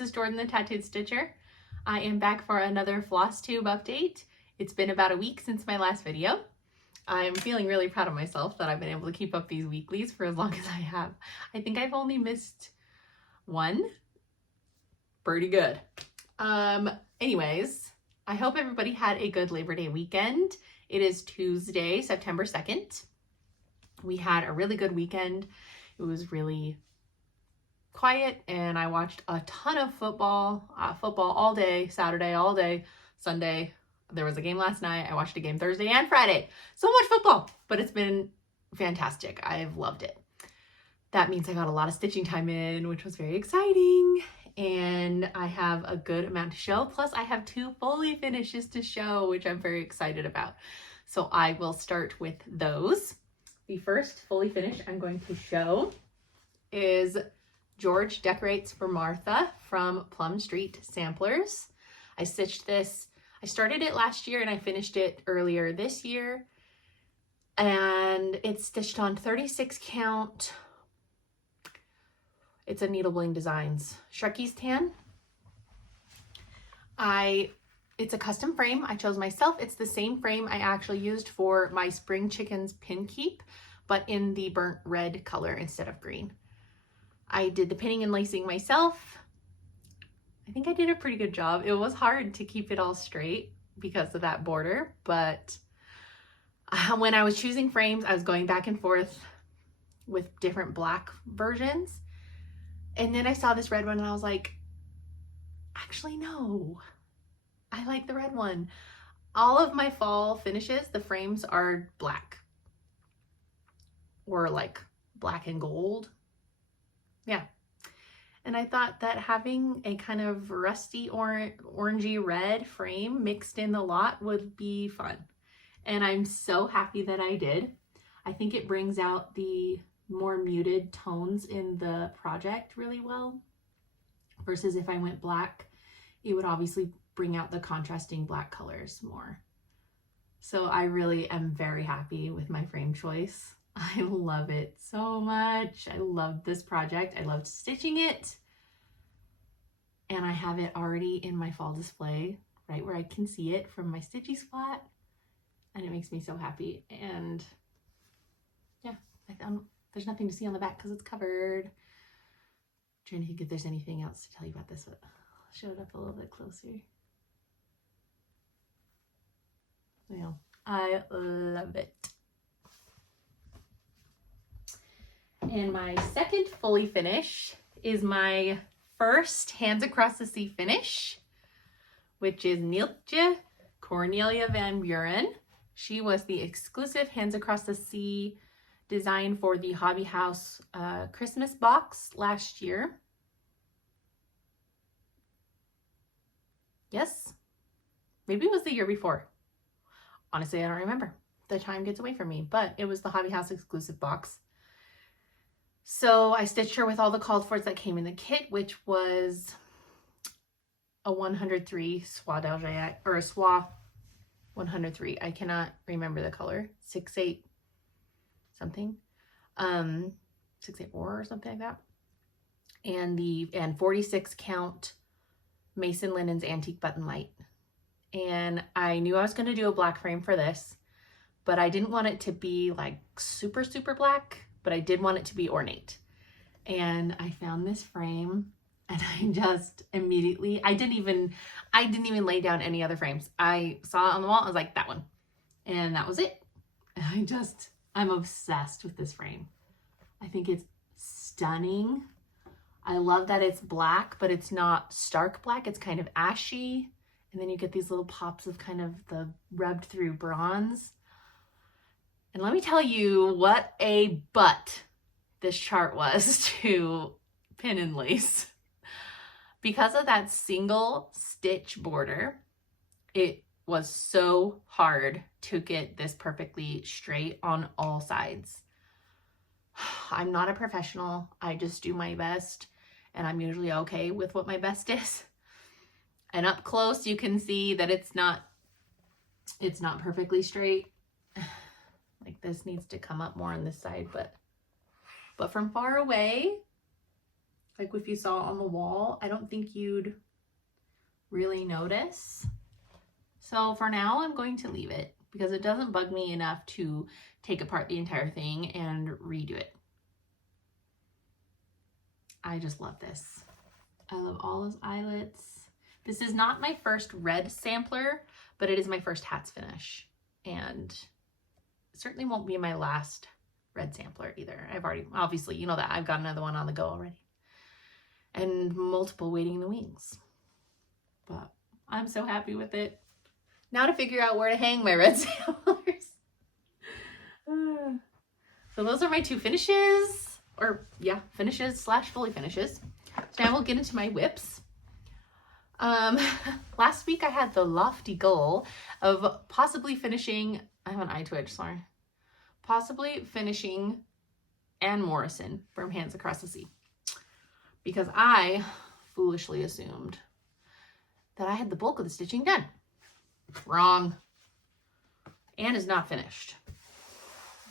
this is Jordan the Tattooed Stitcher. I am back for another Flosstube update. It's been about a week since my last video. I'm feeling really proud of myself that I've been able to keep up these weeklies for as long as I have. I think I've only missed one. Pretty good. Anyways, I hope everybody had a good Labor Day weekend. It is Tuesday, September 2nd. We had a really good weekend. It was really quiet and I watched a ton of football all day, Saturday all day, Sunday. There was a game last night. I watched a game Thursday and Friday. So much football, but it's been fantastic. I've loved it. That means I got a lot of stitching time in, which was very exciting. And I have a good amount to show. Plus I have 2 fully finishes to show, which I'm very excited about. So I will start with those. The first fully finished I'm going to show is George Decorates for Martha from Plum Street Samplers. I stitched this. I started it last year and I finished it earlier this year. And it's stitched on 36 count. It's a Needle Bling Designs Shrike's tan. It's a custom frame I chose myself. It's the same frame I actually used for my Spring Chickens pin keep, but in the burnt red color instead of green. I did the pinning and lacing myself. I think I did a pretty good job. It was hard to keep it all straight because of that border, but when I was choosing frames, I was going back and forth with different black versions. And then I saw this red one and I was like, actually, no, I like the red one. All of my fall finishes, the frames are black or like black and gold. Yeah. And I thought that having a kind of rusty orangey red frame mixed in the lot would be fun. And I'm so happy that I did. I think it brings out the more muted tones in the project really well. Versus if I went black, it would obviously bring out the contrasting black colors more. So I really am very happy with my frame choice. I love it so much. I loved this project. I loved stitching it. And I have it already in my fall display, right where I can see it from my stitchy spot. And it makes me so happy. And yeah, there's nothing to see on the back because it's covered. I'm trying to think if there's anything else to tell you about this, but I'll show it up a little bit closer. Yeah, I love it. And my second fully finish is my first Hands Across the Sea finish, which is Neeltje Cornelia Van Buren. She was the exclusive Hands Across the Sea design for the Hobby House Christmas box last year. Yes, maybe it was the year before. Honestly, I don't remember. The time gets away from me, but it was the Hobby House exclusive box. So I stitched her with all the called fors that came in the kit, which was a 103 soie d'Alger, or a soie 103. I cannot remember the color. 68 something. 684 or something like that. And 46 count Mason Linens Antique Button Light. And I knew I was going to do a black frame for this, but I didn't want it to be like super, super black, but I did want it to be ornate. And I found this frame and I just immediately, I didn't even lay down any other frames. I saw it on the wall. I was like, that one. And that was it. And I'm obsessed with this frame. I think it's stunning. I love that it's black, but it's not stark black. It's kind of ashy. And then you get these little pops of kind of the rubbed through bronze. And let me tell you what a butt this chart was to pin and lace. Because of that single stitch border, it was so hard to get this perfectly straight on all sides. I'm not a professional. I just do my best, and I'm usually okay with what my best is. And up close, you can see that it's not perfectly straight. Like this needs to come up more on this side, but from far away, Like if you saw it on the wall, I don't think you'd really notice. So for now, I'm going to leave it because it doesn't bug me enough to take apart the entire thing and redo it. I just love this. I love all those eyelets. This is not my first red sampler, but it is my first hats finish. And it certainly won't be my last red sampler either. I've already, obviously, you know that I've got another one on the go already. And multiple waiting in the wings. But I'm so happy with it. Now to figure out where to hang my red samplers. So those are my two finishes. Or yeah, finishes / fully finishes. So now we'll get into my WIPS. Last week I had the lofty goal of possibly finishing, I have an eye twitch, sorry. Possibly finishing Anne Morrison from Hands Across the Sea. Because I foolishly assumed that I had the bulk of the stitching done. Wrong. Anne is not finished.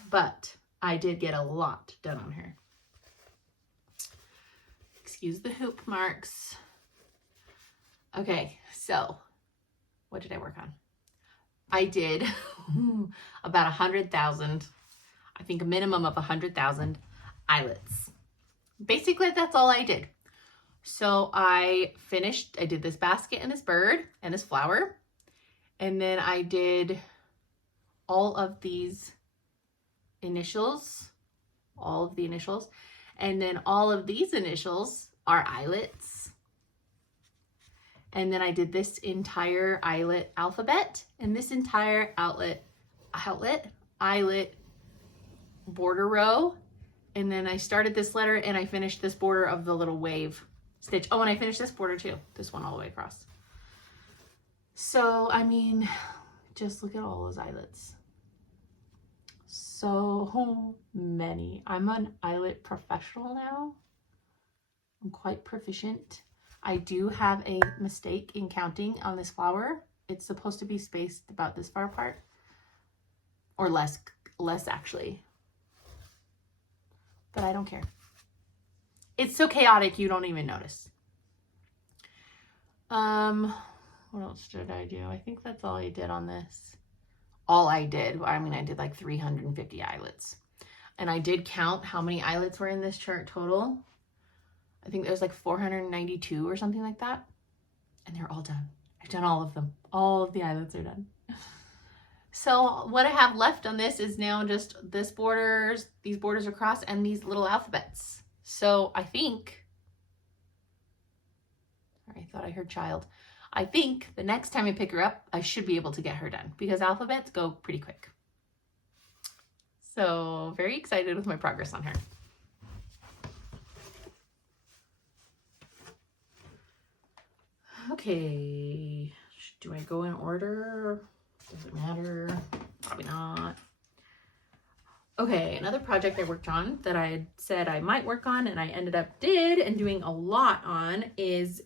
But I did get a lot done on her. Excuse the hoop marks. Okay, so what did I work on? I did about 100,000, I think a minimum of 100,000 eyelets. Basically, that's all I did. So I did this basket and this bird and this flower. And then I did all of these initials, all of the initials. And then all of these initials are eyelets. And then I did this entire eyelet alphabet and this entire eyelet border row. And then I started this letter and I finished this border of the little wave stitch. Oh, and I finished this border too. This one all the way across. So, I mean, just look at all those eyelets. So many. I'm an eyelet professional now. I'm quite proficient. I do have a mistake in counting on this flower. It's supposed to be spaced about this far apart. Or less actually. But I don't care. It's so chaotic you don't even notice. What else did I do? I think that's all I did on this. All I did, I mean, I did like 350 eyelets. And I did count how many eyelets were in this chart total. I think there was like 492 or something like that. And they're all done. I've done all of them. All of the eyelets are done. So what I have left on this is now just these borders across and these little alphabets. So I think, sorry, I thought I heard child. I think the next time I pick her up, I should be able to get her done because alphabets go pretty quick. So very excited with my progress on her. Okay, do I go in order? Does it matter? Probably not. Okay, another project I worked on that I had said I might work on and I ended up and doing a lot on is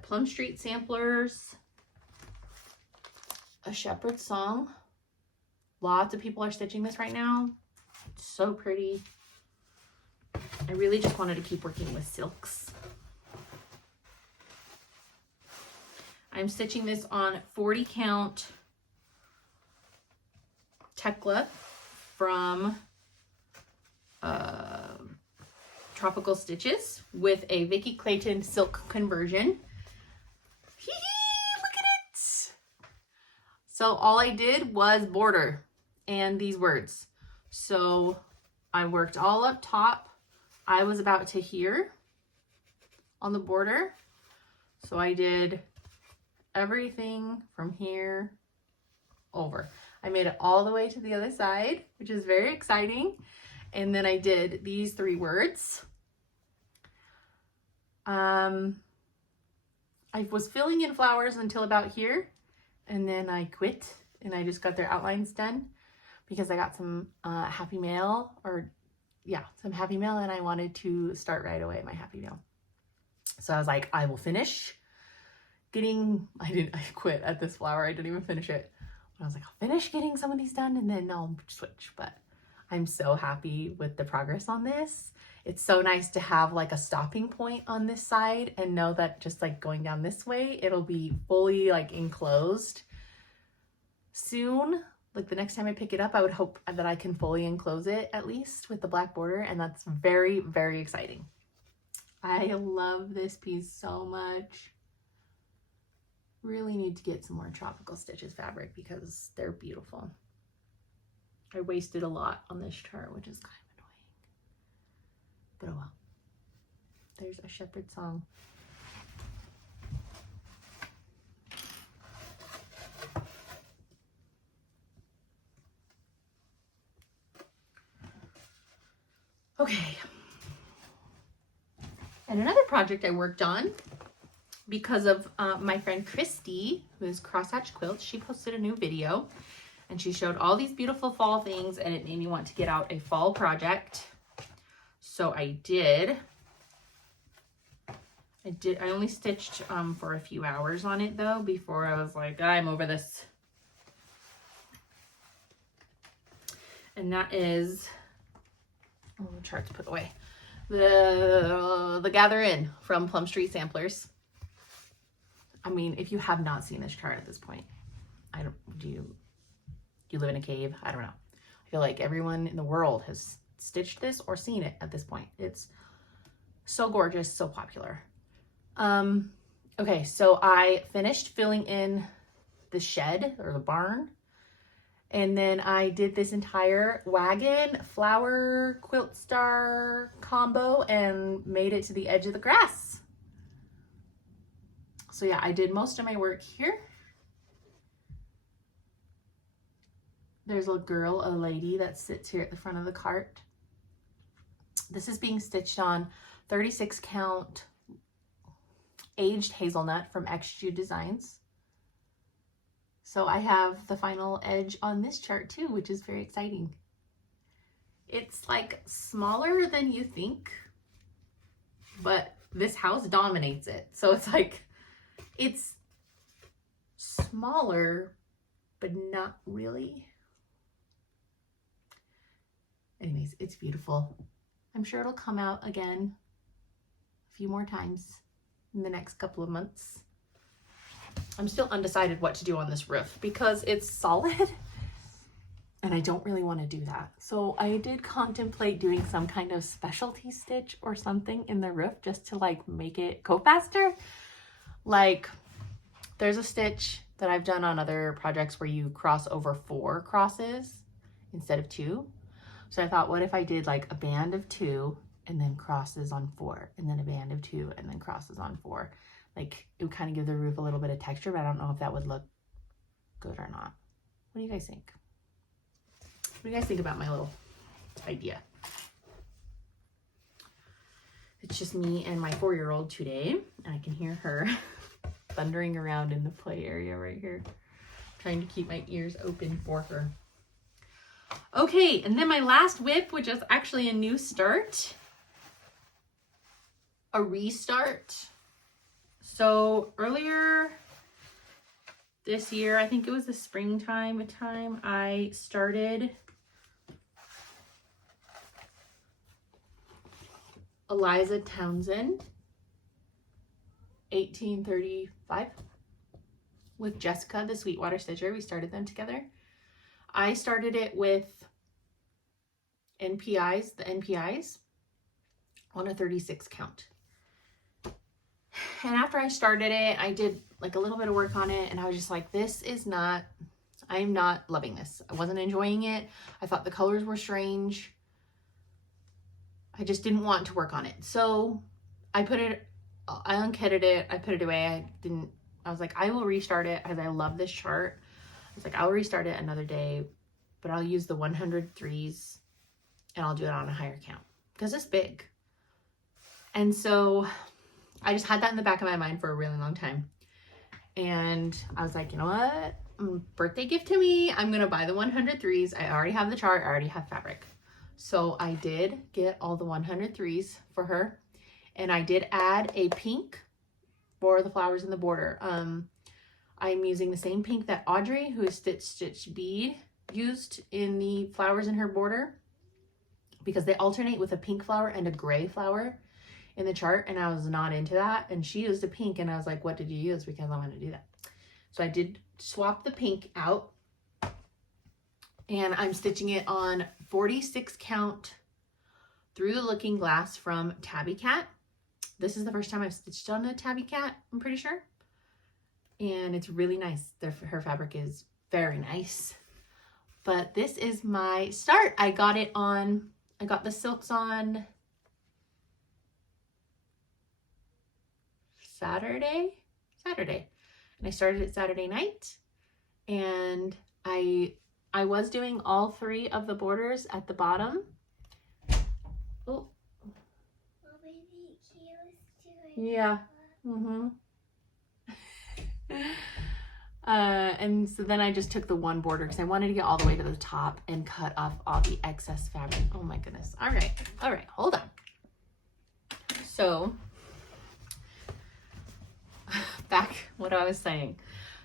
Plum Street samplers, A Shepherd's Song. Lots of people are stitching this right now. It's so pretty. I really just wanted to keep working with silks. I'm stitching this on 40 count Tekla from Tropical Stitches with a Vicky Clayton silk conversion. Look at it! So all I did was border and these words. So I worked all up top. I was about to here on the border. So I did everything from here over. I made it all the way to the other side, which is very exciting. And then I did these 3 words. I was filling in flowers until about here, and then I quit and I just got their outlines done because I got some happy mail, some happy mail, and I wanted to start right away my happy mail. So I was like, I will finish getting, I quit at this flower. I didn't even finish it. I was like, I'll finish getting some of these done and then I'll switch. But I'm so happy with the progress on this. it's so nice to have like a stopping point on this side and know that just like going down this way, it'll be fully like enclosed soon. Like the next time I pick it up, I would hope that I can fully enclose it at least with the black border, and that's very, very exciting. I love this piece so much. Really need to get some more Tropical Stitches fabric because they're beautiful. I wasted a lot on this chart, which is kind of annoying. But oh well. There's a shepherd song. Okay. And another project I worked on because of my friend Christy, who's Crosshatch Quilts, she posted a new video and she showed all these beautiful fall things, and it made me want to get out a fall project. So I did. I only stitched for a few hours on it though, before I was like, I'm over this. And that is, oh, the chart's put away. The Gather In from Plum Street Samplers. I mean, if you have not seen this chart at this point, do you live in a cave? I don't know. I feel like everyone in the world has stitched this or seen it at this point. It's so gorgeous, so popular. Okay, so I finished filling in the shed or the barn, and then I did this entire wagon flower quilt star combo and made it to the edge of the grass. So yeah, I did most of my work here. There's a lady that sits here at the front of the cart. This is being stitched on 36 count aged hazelnut from XG Designs. So I have the final edge on this chart too, which is very exciting. It's like smaller than you think, but this house dominates it. So it's like, it's smaller, but not really. Anyways, it's beautiful. I'm sure it'll come out again a few more times in the next couple of months. I'm still undecided what to do on this roof because it's solid and I don't really want to do that. So I did contemplate doing some kind of specialty stitch or something in the roof just to like make it go faster. Like there's a stitch that I've done on other projects where you cross over 4 crosses instead of 2. So I thought, what if I did like a band of 2 and then crosses on 4 and then a band of 2 and then crosses on 4. Like it would kind of give the roof a little bit of texture, but I don't know if that would look good or not. What do you guys think? What do you guys think about my little idea? It's just me and my 4-year-old today, and I can hear her thundering around in the play area right here, trying to keep my ears open for her. Okay, and then my last WIP, which is actually a new start, a restart. So earlier this year, I think it was the springtime time, I started Eliza Townsend, 1835, with Jessica, the Sweetwater Stitcher. We started them together. I started it with NPIs, the NPIs, on a 36 count. And after I started it, I did like a little bit of work on it, and I was just like, I'm not loving this. I wasn't enjoying it. I thought the colors were strange. I just didn't want to work on it. So I unkitted it, I put it away. I was like, I will restart it as I love this chart. I was like, I'll restart it another day, but I'll use the 103s and I'll do it on a higher count because it's big. And so I just had that in the back of my mind for a really long time. And I was like, you know what? Birthday gift to me. I'm going to buy the 103s. I already have the chart. I already have fabric. So I did get all the 103s for her. And I did add a pink for the flowers in the border. I'm using the same pink that Audrey, who is Stitch Bead, used in the flowers in her border because they alternate with a pink flower and a gray flower in the chart, and I was not into that. And she used a pink, and I was like, what did you use? Because I'm going to do that. So I did swap the pink out, and I'm stitching it on 46 count Through the Looking Glass from Tabby Cat. This is the first time I've stitched on a Tabby Cat, I'm pretty sure. And it's really nice. Her fabric is very nice. But this is my start. I got the silks on Saturday. And I started it Saturday night. And I was doing all 3 of the borders at the bottom. Oh. Yeah. And so then I just took the one border because I wanted to get all the way to the top and cut off all the excess fabric. Oh my goodness. All right, hold on. So back what I was saying.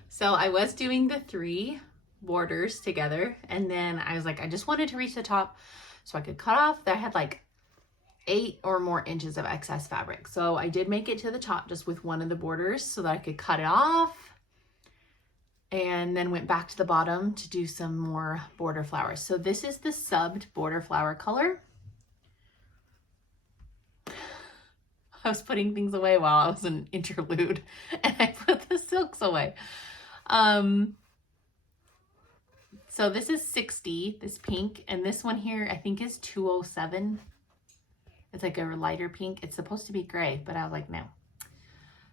So I was doing the 3 borders together, and then I was like, I just wanted to reach the top so I could cut off. I had like 8 or more inches of excess fabric. So I did make it to the top just with one of the borders so that I could cut it off, and then went back to the bottom to do some more border flowers. So this is the subbed border flower color. I was putting things away while I was in interlude, and I put the silks away. So this is 60, this pink, and this one here I think is 207. It's like a lighter pink. It's supposed to be gray, but I was like, no.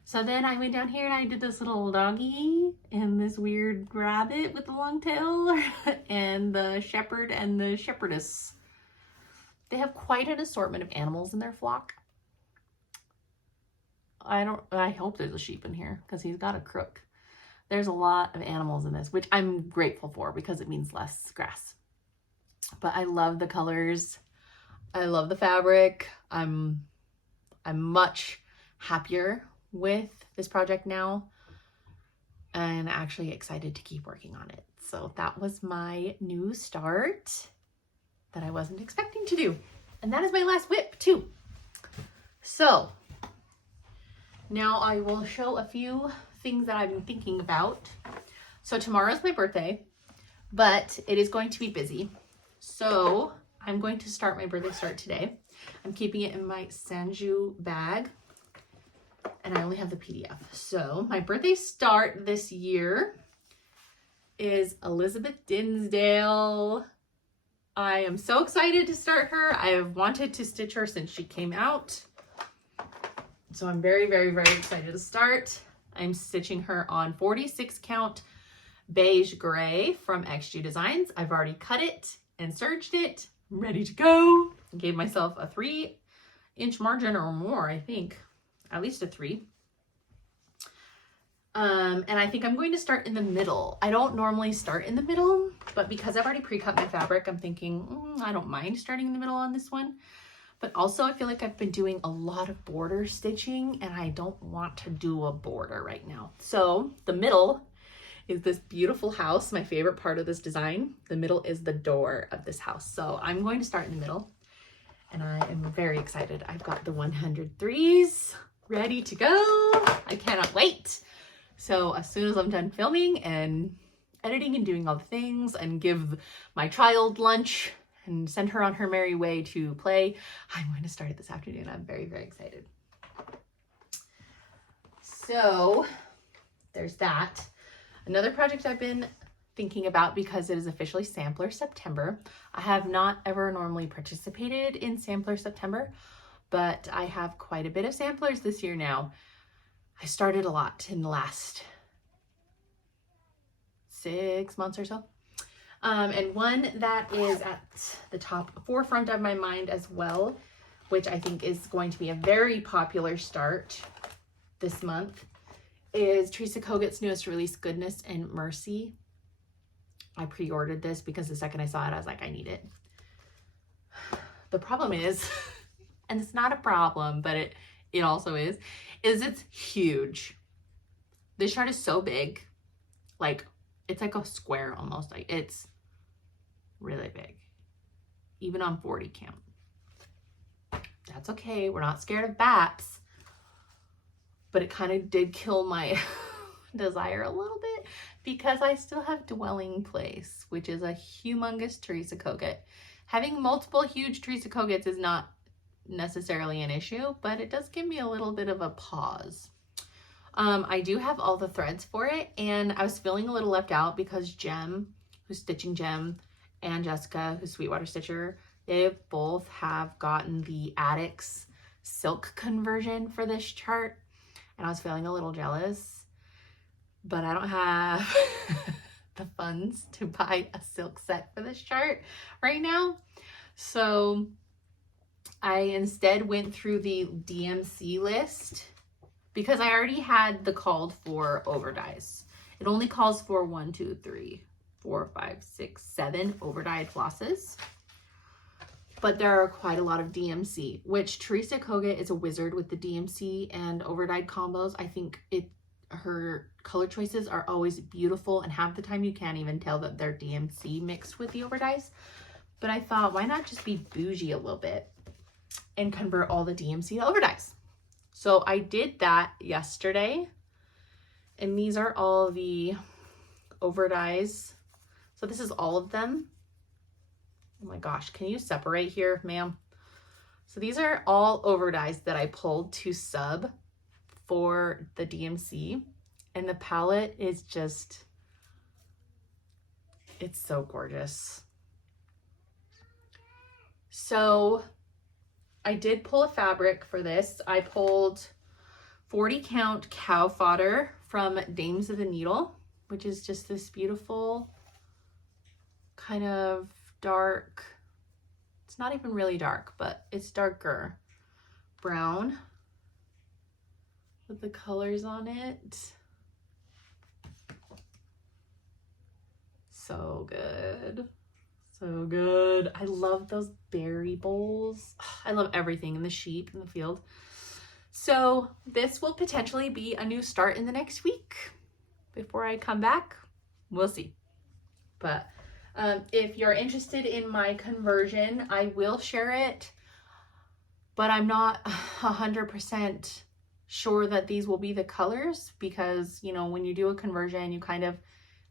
So then I went down here and I did this little doggy and this weird rabbit with the long tail and the shepherd and the shepherdess. They have quite an assortment of animals in their flock. I hope there's a sheep in here because he's got a crook. There's a lot of animals in this, which I'm grateful for because it means less grass. But I love the colors. I love the fabric. I'm much happier with this project now and actually excited to keep working on it. So that was my new start that I wasn't expecting to do. And that is my last WIP too. So now I will show a few things that I've been thinking about. So tomorrow's my birthday, but it is going to be busy. So I'm going to start my birthday start today. I'm keeping it in my Sanju bag, and I only have the PDF. So my birthday start this year is Elizabeth Dinsdale. I am so excited to start her. I have wanted to stitch her since she came out. So I'm very, very, very excited to start. I'm stitching her on 46 count beige gray from XG Designs. I've already cut it and serged it. I'm ready to go. I gave myself a 3-inch margin or more, I think. At least a 3. And I think I'm going to start in the middle. I don't normally start in the middle, but because I've already pre-cut my fabric, I'm thinking, I don't mind starting in the middle on this one. But also I feel like I've been doing a lot of border stitching and I don't want to do a border right now. So the middle is this beautiful house. My favorite part of this design, the middle is the door of this house. So I'm going to start in the middle and I am very excited. I've got the 103s ready to go. I cannot wait. So as soon as I'm done filming and editing and doing all the things and give my child lunch and send her on her merry way to play, I'm going to start it this afternoon. I'm very, very excited. So there's that. Another project I've been thinking about, because it is officially Sampler September. I have not ever normally participated in Sampler September, but I have quite a bit of samplers this year now. I started a lot in the last 6 months or so. And one that is at the forefront of my mind as well, which I think is going to be a very popular start this month, is Teresa Kogut's newest release, Goodness and Mercy. I pre-ordered this because the second I saw it, I was like, I need it. The problem is, and it's not a problem, but it also is it's huge. This chart is so big, like it's like a square almost. Like it's really big, even on 40 count. That's okay. We're not scared of bats. But it kind of did kill my desire a little bit because I still have Dwelling Place, which is a humongous Teresa Kogut. Having multiple huge Teresa Kogut's is not necessarily an issue, but it does give me a little bit of a pause. I do have all the threads for it, and I was feeling a little left out because Jem, who's stitching Jem, and Jessica, who's Sweetwater Stitcher, they both have gotten the Addicts silk conversion for this chart, and I was feeling a little jealous, but I don't have the funds to buy a silk set for this chart right now. So I instead went through the DMC list because I already had the called for overdyes. It only calls for 1, 2, 3, 4, 5, 6, 7 overdyed flosses. But there are quite a lot of DMC, which Teresa Kogut is a wizard with the DMC and overdyed combos. I think her color choices are always beautiful, and half the time you can't even tell that they're DMC mixed with the overdyes. But I thought, why not just be bougie a little bit and convert all the DMC to overdyes? So I did that yesterday, and these are all the overdyes. So this is all of them. Oh my gosh, can you separate here, ma'am? So these are all overdyes that I pulled to sub for the DMC, and the palette is just, it's so gorgeous. So I did pull a fabric for this. I pulled 40 count cow fodder from Dames of the Needle, which is just this beautiful kind of dark, it's not even really dark, but it's darker brown with the colors on it. So good. So good. I love those berry bowls. I love everything in the sheep in the field. So this will potentially be a new start in the next week before I come back. We'll see. But if you're interested in my conversion, I will share it, but I'm not 100% sure that these will be the colors because, you know, when you do a conversion, you kind of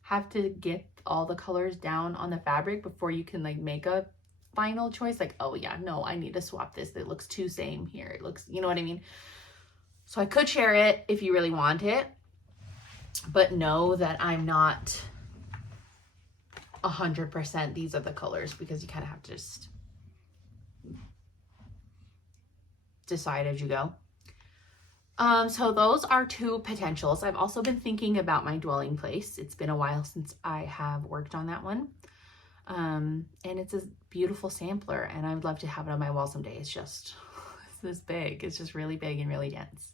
have to get all the colors down on the fabric before you can like make a final choice. Like, oh yeah, no, I need to swap this. It looks too same here. It looks, you know what I mean? So I could share it if you really want it, but know that I'm not 100% these are the colors because you kind of have to just decide as you go. So those are two potentials. I've also been thinking about my Dwelling Place. It's been a while since I have worked on that one. And it's a beautiful sampler, and I would love to have it on my wall someday. It's just, it's this big. It's just really big and really dense.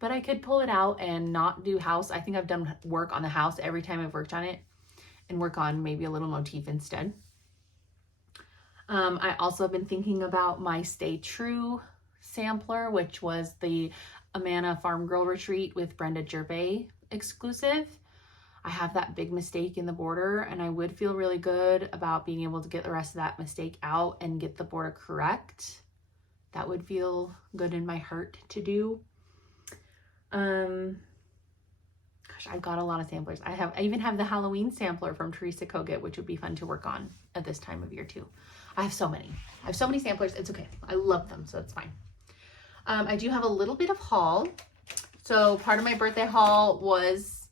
But I could pull it out and not do house. I think I've done work on the house every time I've worked on it and work on maybe a little motif instead. I also have been thinking about my Stay True sampler, which was the Amana Farm Girl Retreat with Brenda Gervais exclusive. I have that big mistake in the border, and I would feel really good about being able to get the rest of that mistake out and get the border correct. That would feel good in my heart to do. Gosh, I've got a lot of samplers. I even have the Halloween sampler from Teresa Kogut, which would be fun to work on at this time of year too. I have so many. I have so many samplers. It's okay. I love them, so it's fine. I do have a little bit of haul. So part of my birthday haul was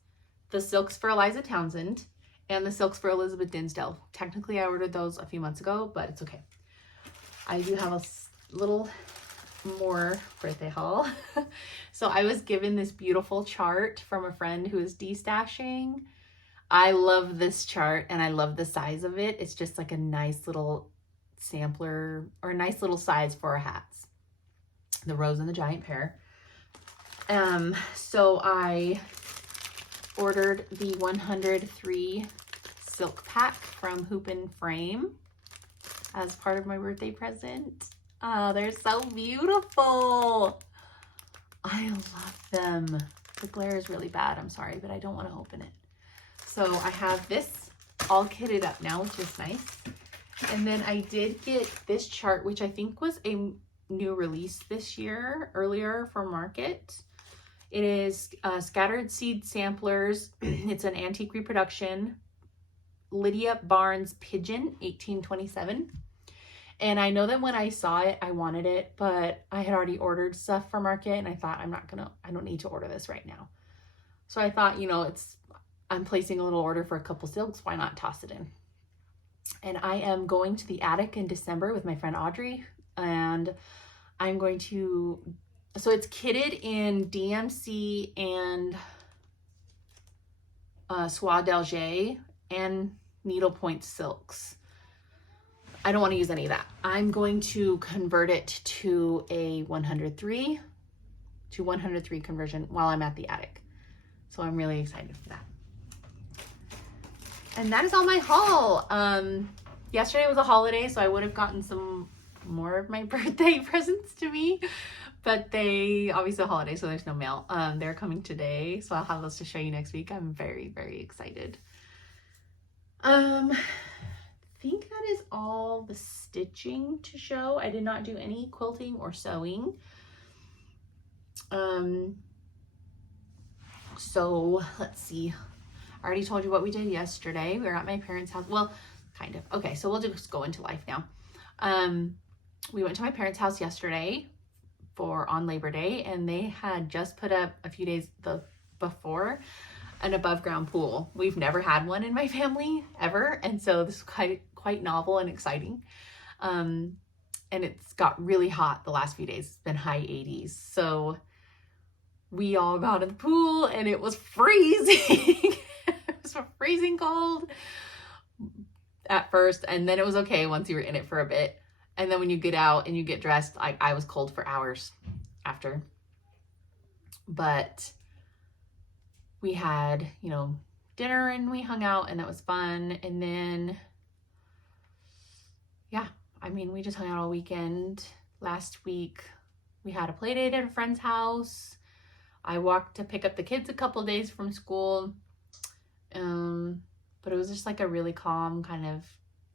the silks for Eliza Townsend and the silks for Elizabeth Dinsdale. Technically, I ordered those a few months ago, but it's okay. I do have a little more birthday haul. So I was given this beautiful chart from a friend who is destashing. I love this chart and I love the size of it. It's just like a nice little sampler or a nice little size for our hats. The rose and the giant pear. So I ordered the 103 silk pack from Hoop and Frame as part of my birthday present. Oh, they're so beautiful. I love them. The glare is really bad. I'm sorry, but I don't want to open it. So I have this all kitted up now, which is nice. And then I did get this chart, which I think was a new release this year, earlier for market. It is Scattered Seed Samplers. It's an antique reproduction. Lydia Barnes Pigeon, 1827. And I know that when I saw it, I wanted it, but I had already ordered stuff for market, and I thought, I don't need to order this right now. So I thought, I'm placing a little order for a couple silks. Why not toss it in? And I am going to the attic in December with my friend Audrey, and I'm going to, so it's kitted in DMC and Soie d'Alger and needlepoint silks. I don't want to use any of that. I'm going to convert it to a 103 conversion while I'm at the attic. So I'm really excited for that. And that is all my haul. Yesterday was a holiday, so I would have gotten some more of my birthday presents to me, but they obviously a holiday, so there's no mail. They're coming today, so I'll have those to show you next week. I'm very, very excited. I think that is all the stitching to show. I did not do any quilting or sewing. So let's see. I already told you what we did yesterday. We were at my parents' house. Well, kind of. Okay, so we'll just go into life now. We went to my parents' house yesterday on Labor Day, and they had just put up a few days before an above ground pool. We've never had one in my family ever, and so this is quite novel and exciting. And it's got really hot the last few days. It's been high 80s. So we all got in the pool, and it was freezing. It was freezing cold at first, and then it was okay once you were in it for a bit. And then when you get out and you get dressed, I was cold for hours after. But we had, dinner, and we hung out, and that was fun. And then, we just hung out all weekend. Last week, we had a play date at a friend's house. I walked to pick up the kids a couple days from school. But it was just like a really calm, kind of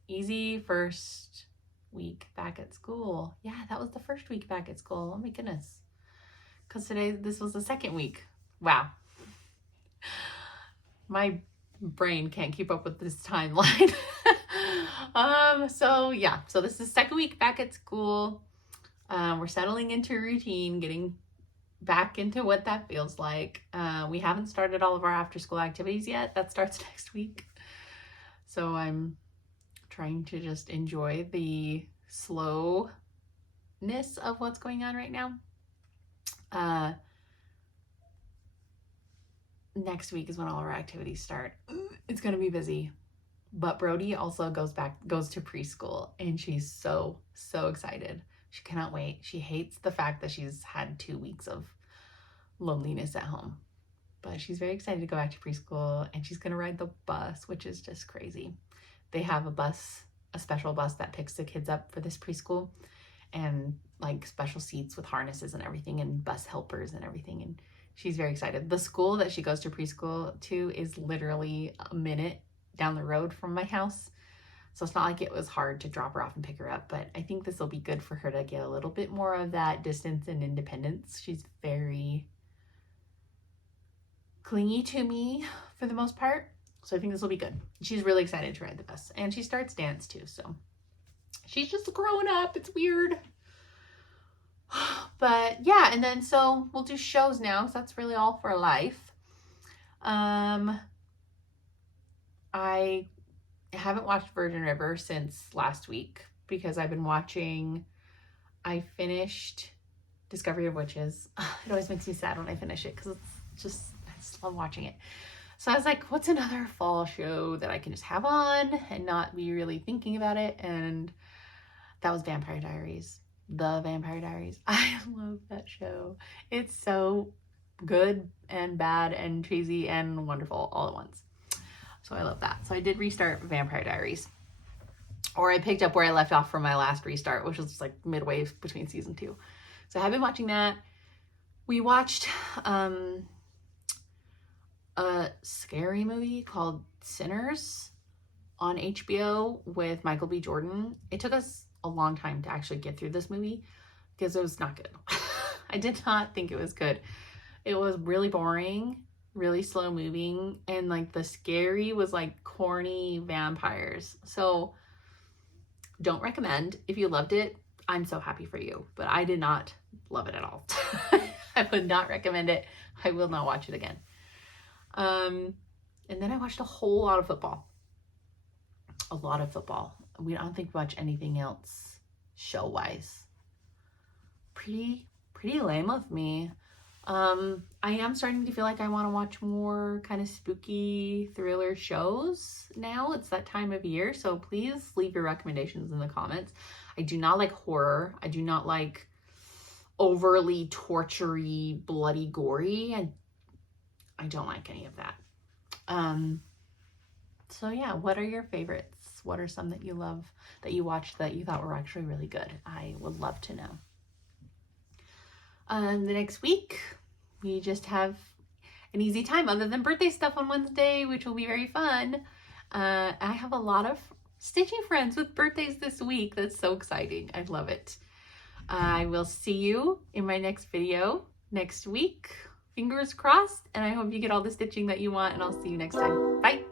easy first week back at school. Yeah, that was the first week back at school. Oh my goodness. Because this was the second week. Wow. My brain can't keep up with this timeline. So this is the second week back at school. We're settling into routine, getting back into what that feels like. We haven't started all of our after school activities yet. That starts next week. So I'm trying to just enjoy the slowness of what's going on right now. Next week is when all of our activities start. It's going to be busy. But Brody also goes to preschool, and she's so excited. She cannot wait. She hates the fact that she's had 2 weeks of loneliness at home. But she's very excited to go back to preschool, and she's going to ride the bus, which is just crazy. They have a special bus that picks the kids up for this preschool, and like special seats with harnesses and everything, and bus helpers and everything. And she's very excited. The school that she goes to preschool to is literally a minute down the road from my house. So it's not like it was hard to drop her off and pick her up, but I think this will be good for her to get a little bit more of that distance and independence. She's very clingy to me for the most part. So I think this will be good. She's really excited to ride the bus, and she starts dance too. So she's just growing up. It's weird. But yeah, and then so we'll do shows now, because that's really all for life. I haven't watched Virgin River since last week because I finished Discovery of Witches. It always makes me sad when I finish it, because it's just, I just love watching it. So I was like, what's another fall show that I can just have on and not be really thinking about it? And that was Vampire Diaries. The Vampire Diaries. I love that show. It's so good and bad and cheesy and wonderful all at once. So I love that. So I did restart Vampire Diaries. Or I picked up where I left off from my last restart, which was like midway between season 2. So I have been watching that. We watched a scary movie called Sinners on HBO with Michael B. Jordan. It took us a long time to actually get through this movie, because it was not good. I did not think it was good. It was really boring, really slow moving, and like the scary was like corny vampires. So don't recommend. If you loved it, I'm so happy for you, but I did not love it at all. I would not recommend it. I will not watch it again. And then I watched a whole lot of football. A lot of football. I don't think we watch anything else show-wise. Pretty lame of me. I am starting to feel like I want to watch more kind of spooky thriller shows now. It's that time of year, so please leave your recommendations in the comments. I do not like horror. I do not like overly torture-y, bloody, gory. I don't like any of that. So yeah, what are your favorites? What are some that you love, that you watched, that you thought were actually really good? I would love to know. The next week, we just have an easy time other than birthday stuff on Wednesday, which will be very fun. I have a lot of stitching friends with birthdays this week. That's so exciting. I love it. I will see you in my next video next week. Fingers crossed, and I hope you get all the stitching that you want, and I'll see you next time. Bye.